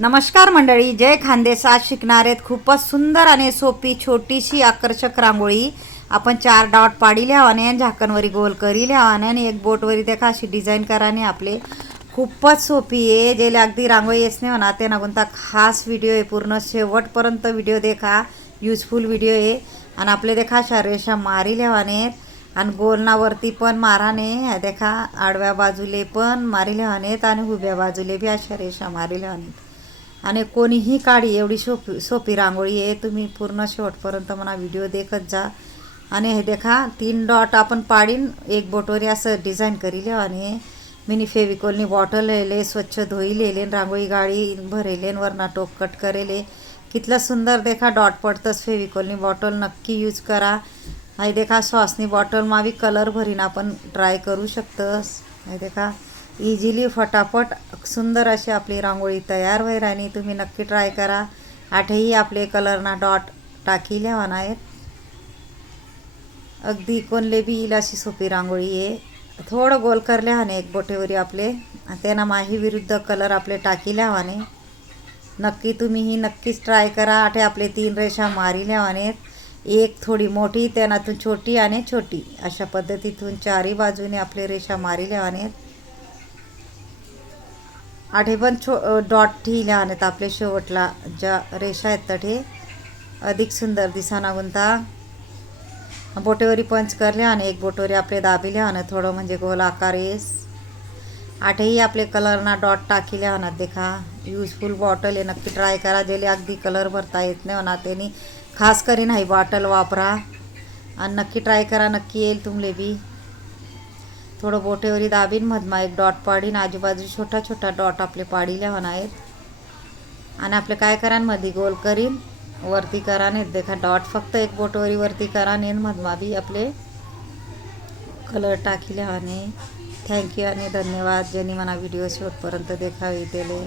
नमस्कार मंडळी, जय खानदेश. आज शिकणार आहेत खूपच सुंदर आणि सोपी छोटीशी आकर्षक रांगोळी. आपण 4 डॉट पाडी लिहावाने, झाकणवरी गोल करी लिहावाने आणि एक बोटवरी देखा अशी डिझाईन कराने. आपले खूपच सोपी आहे. जे अगदी रांगोळी येस नाही म्हणा ते ना कोणता खास व्हिडिओ आहे. पूर्ण शेवटपर्यंत व्हिडिओ देखा, यूजफुल व्हिडिओ आहे. आणि आपले देखा अशा रेषा मारी लिहावाने आणि गोलनावरती पण माराने. देखा आडव्या बाजूले पण मारी लिहावानेत आणि उभ्या बाजूले बी अशा रेषा मारी लिहावानेत. आणि कोणीही काढी एवढी सोपी रांगोळी आहे. तुम्ही पूर्ण शेवटपर्यंत मला व्हिडिओ देखत जा. आणि हे देखा 3 डॉट आपण पाडीन एक बोटवरी असं डिझाईन करी लिहावाने. मिनी फेविकॉलनी बॉटल लिहिले, स्वच्छ धोई लिहिले, रांगोळी गाडी भरेले, वरना टोक कट करेले. कितलं सुंदर देखा डॉट पडतंच. फेविकॉलनी बॉटल नक्की यूज करा. हे देखा सॉसनी बॉटल मावी कलर भरीन आपण ट्राय करू शकतस. हे देखा इझिली फटाफट सुंदर अशी आपली रांगोळी तयार होईल आणि तुम्ही नक्की ट्राय करा. आठही आपले कलरना डॉट टाकी लिहावाना आहेत. अगदी कोणले बी येईल अशी सोपी रांगोळी आहे. थोडं गोल कर लिहाने एक बोटेवरी आपले, त्यांना माही विरुद्ध कलर आपले टाकी लिहावाने. नक्की तुम्हीही नक्कीच ट्राय करा. आठे आपले 3 रेषा मारी लिहावानेत. एक थोडी मोठी, त्यानातून छोटी आणि छोटी अशा पद्धतीतून चारही बाजूने आपले रेषा मारी लिहावानेत. आठे पण डॉट ही लिहावानेत आपले शेवटला ज्या रेषा आहेत तठे अधिक सुंदर दिसाना गुंता. बोटेवरी पंच कर लिहाने एक बोटवरी आपले दाबी लिहाने थोडं म्हणजे गोल आकार येस. आठही आपले कलरना डॉट टाकी लिहानात. देखा यूजफुल बॉटल आहे. नक्की ट्राय करा. जेले अगदी कलर भरता येत नाही म्हणा त्यांनी खास करीन ही बॉटल वापरा आणि नक्की ट्राय करा. नक्की येईल तुमले बी. थोडं बोटेवरी दाबीन, मधमा एक डॉट पाडीन, आजूबाजू छोटा छोटा डॉट आपले पाडी लिहावाना आहेत. आणि आपले काय करान मध्ये गोल करीन वरती करा ने. देखा डॉट फक्त एक बोटवरी वरती करा ने, मधमा बी आपले कलर टाकी लिहावाने. थँक्यू आणि धन्यवाद ज्यांनी मला व्हिडिओ शेवटपर्यंत देखावे त्याले.